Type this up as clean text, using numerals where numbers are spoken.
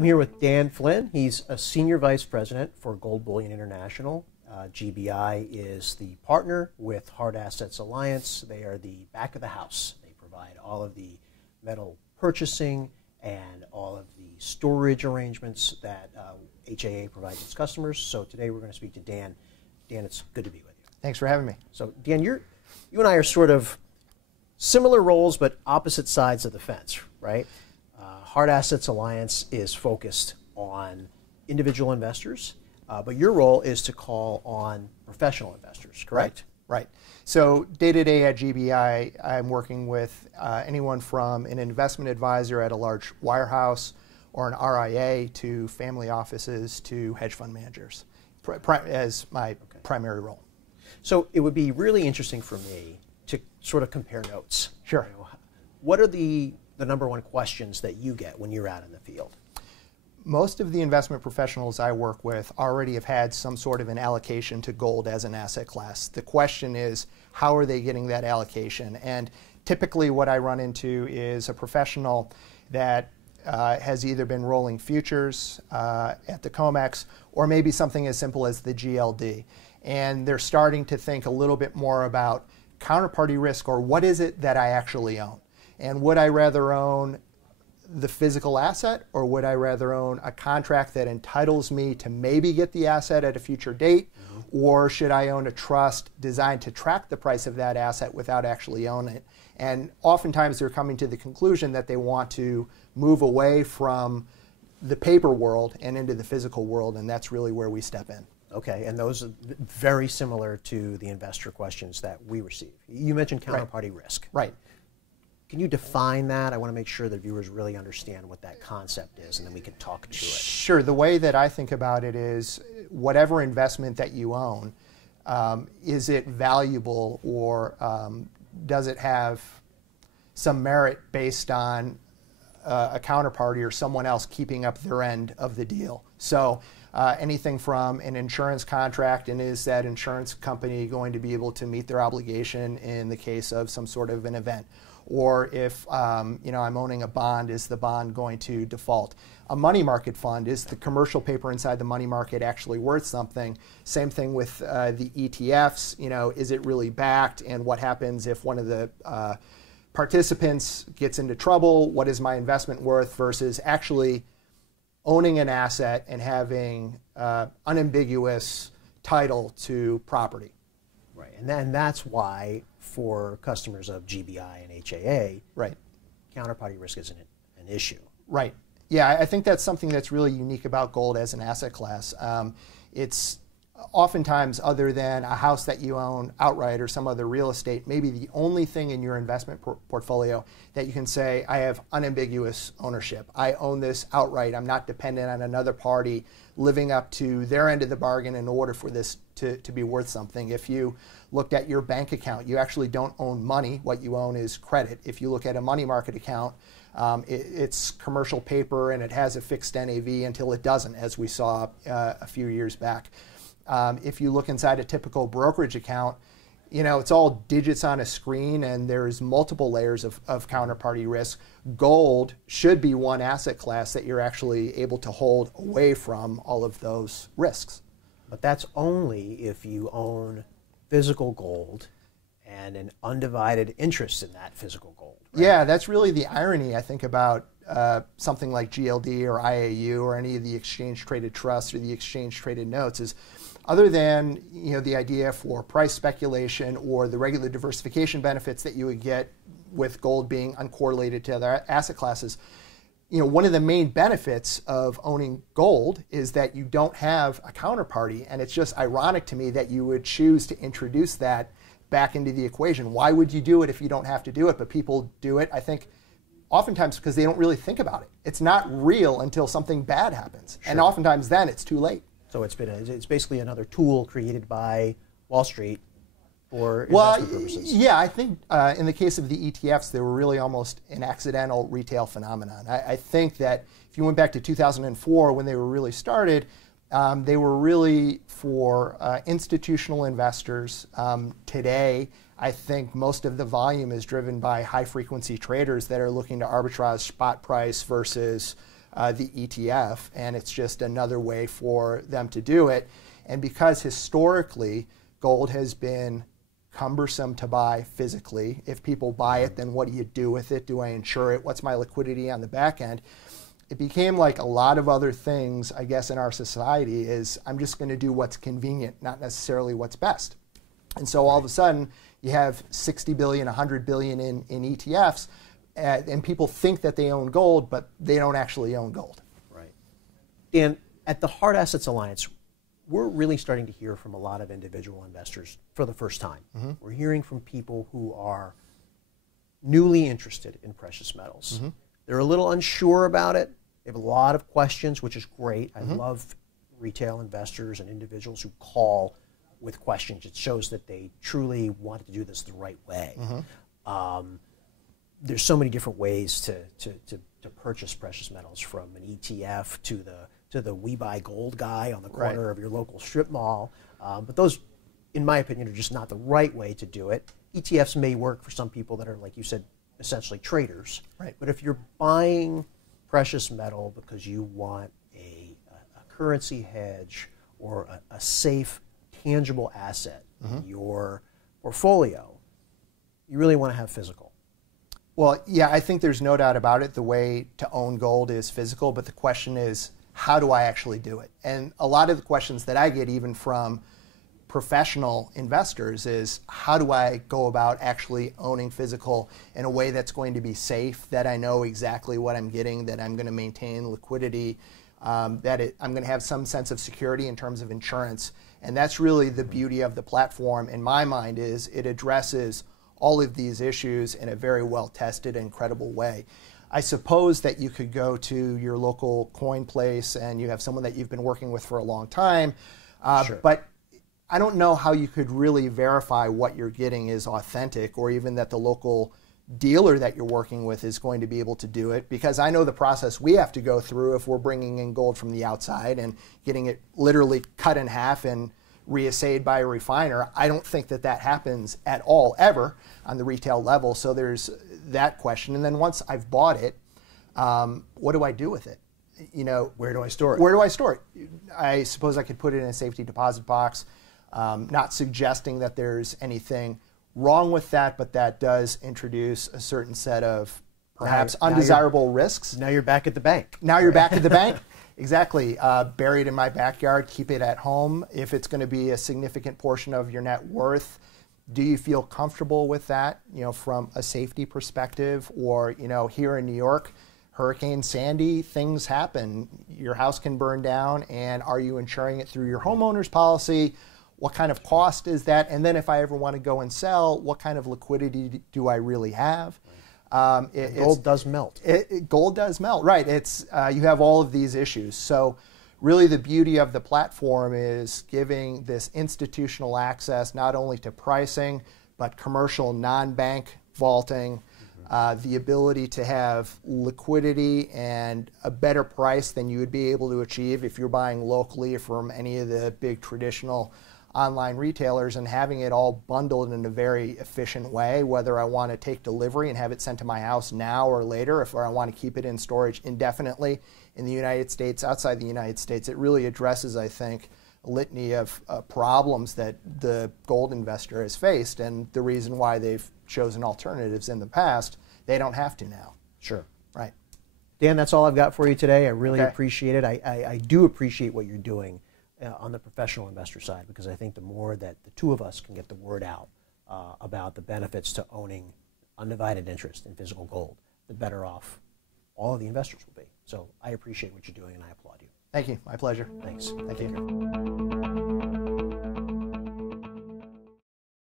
I'm here with Dan Flynn. He's a Senior Vice President for Gold Bullion International. GBI is the partner with Hard Assets Alliance. They are the back of the house. They provide all of the metal purchasing and all of the storage arrangements that HAA provides its customers. So today we're going to speak to Dan. Dan, it's good to be with you. Thanks for having me. So Dan, you and I are sort of similar roles but opposite sides of the fence, right? Hard Assets Alliance is focused on individual investors, but your role is to call on professional investors, correct? Right. So day-to-day at GBI, I'm working with anyone from an investment advisor at a large wirehouse or an RIA to family offices to hedge fund managers as my primary role. So it would be really interesting for me to sort of compare notes. Sure. You know, what are the number one questions that you get when you're out in the field? Most of the investment professionals I work with already have had some sort of an allocation to gold as an asset class. The question is, how are they getting that allocation? And typically what I run into is a professional that has either been rolling futures at the COMEX or maybe something as simple as the GLD. And they're starting to think a little bit more about counterparty risk, or what is it that I actually own? And would I rather own the physical asset, or would I rather own a contract that entitles me to maybe get the asset at a future date? Or should I own a trust designed to track the price of that asset without actually owning it? And oftentimes they're coming to the conclusion that they want to move away from the paper world and into the physical world, and that's really where we step in. Okay, and those are very similar to the investor questions that we receive. You mentioned counterparty risk. Right. Can you define that? I want to make sure that viewers really understand what that concept is, and then we can talk to it. Sure. The way that I think about it is, whatever investment that you own, is it valuable, or does it have some merit based on a counterparty or someone else keeping up their end of the deal? So anything from an insurance contract, and is that insurance company going to be able to meet their obligation in the case of some sort of an event? Or if I'm owning a bond, is the bond going to default? A money market fund, is the commercial paper inside the money market actually worth something? Same thing with the ETFs. Is it really backed? And what happens if one of the participants gets into trouble? What is my investment worth versus actually owning an asset and having unambiguous title to property? Right, and then that's why for customers of GBI and HAA, right, counterparty risk isn't an issue. Right. Yeah, I think that's something that's really unique about gold as an asset class. It's oftentimes, other than a house that you own outright or some other real estate, maybe the only thing in your investment portfolio that you can say, I have unambiguous ownership. I own this outright. I'm not dependent on another party living up to their end of the bargain in order for this to be worth something. If you looked at your bank account, you actually don't own money. What you own is credit. If you look at a money market account, it's commercial paper and it has a fixed NAV until it doesn't, as we saw a few years back. If you look inside a typical brokerage account, it's all digits on a screen, and there's multiple layers of counterparty risk. Gold should be one asset class that you're actually able to hold away from all of those risks. But that's only if you own physical gold and an undivided interest in that physical gold. Right? Yeah, that's really the irony, I think, about something like GLD or IAU or any of the exchange-traded trusts or the exchange-traded notes, is other than the idea for price speculation or the regular diversification benefits that you would get with gold being uncorrelated to other asset classes, one of the main benefits of owning gold is that you don't have a counterparty, and it's just ironic to me that you would choose to introduce that back into the equation. Why would you do it if you don't have to do it? But people do it, I think, oftentimes because they don't really think about it. It's not real until something bad happens, and oftentimes then it's too late. So it's basically another tool created by Wall Street for investment purposes. Yeah, I think in the case of the ETFs, they were really almost an accidental retail phenomenon. I think that if you went back to 2004 when they were really started, they were really for institutional investors. Today, I think most of the volume is driven by high-frequency traders that are looking to arbitrage spot price versus the ETF, and it's just another way for them to do it. And because historically gold has been cumbersome to buy physically, if people buy it, then what do you do with it? Do I insure it? What's my liquidity on the back end? It became like a lot of other things, I guess, in our society is I'm just going to do what's convenient, not necessarily what's best. And so all of a sudden, you have 60 billion, 100 billion in ETFs, and people think that they own gold, but they don't actually own gold. Right. Dan, at the Hard Assets Alliance, we're really starting to hear from a lot of individual investors for the first time. Mm-hmm. We're hearing from people who are newly interested in precious metals. Mm-hmm. They're a little unsure about it. They have a lot of questions, which is great. I love retail investors and individuals who call with questions. It shows that they truly want to do this the right way. There's so many different ways to purchase precious metals, from an ETF to the We Buy Gold guy on the corner of your local strip mall. But those, in my opinion, are just not the right way to do it. ETFs may work for some people that are, like you said, essentially traders. Right. But if you're buying precious metal because you want a currency hedge or a safe, tangible asset in your portfolio, you really want to have physical. Well, yeah, I think there's no doubt about it. The way to own gold is physical, but the question is, how do I actually do it? And a lot of the questions that I get, even from professional investors, is how do I go about actually owning physical in a way that's going to be safe, that I know exactly what I'm getting, that I'm going to maintain liquidity, I'm going to have some sense of security in terms of insurance. And that's really the beauty of the platform, in my mind, is it addresses all of these issues in a very well-tested and credible way. I suppose that you could go to your local coin place and you have someone that you've been working with for a long time, but I don't know how you could really verify what you're getting is authentic, or even that the local dealer that you're working with is going to be able to do it, because I know the process we have to go through if we're bringing in gold from the outside and getting it literally cut in half and reassayed by a refiner. I don't think that that happens at all, ever, on the retail level. So there's that question. And then once I've bought it, what do I do with it? You know, where do I store it? Where do I store it? I suppose I could put it in a safety deposit box. Not suggesting that there's anything wrong with that, but that does introduce a certain set of perhaps undesirable risks. Now you're back at the bank. Now you're back at the bank. Exactly. Buried in my backyard, keep it at home. If it's going to be a significant portion of your net worth, do you feel comfortable with that, you know, from a safety perspective? Or, you know, here in New York, Hurricane Sandy, things happen. Your house can burn down, and are you insuring it through your homeowner's policy? What kind of cost is that? And then if I ever want to go and sell, what kind of liquidity do I really have? Gold does melt. Gold does melt, right. You have all of these issues. So really the beauty of the platform is giving this institutional access not only to pricing, but commercial non-bank vaulting, the ability to have liquidity and a better price than you would be able to achieve if you're buying locally from any of the big traditional online retailers, and having it all bundled in a very efficient way, whether I want to take delivery and have it sent to my house now or later, if I want to keep it in storage indefinitely in the United States, outside the United States. It really addresses, I think, a litany of problems that the gold investor has faced, and the reason why they've chosen alternatives in the past, they don't have to now. Sure. Right. Dan, that's all I've got for you today. I really appreciate it. I do appreciate what you're doing on the professional investor side, because I think the more that the two of us can get the word out about the benefits to owning undivided interest in physical gold, the better off all of the investors will be. So I appreciate what you're doing, and I applaud you. Thank you. My pleasure. Thanks. Thank you.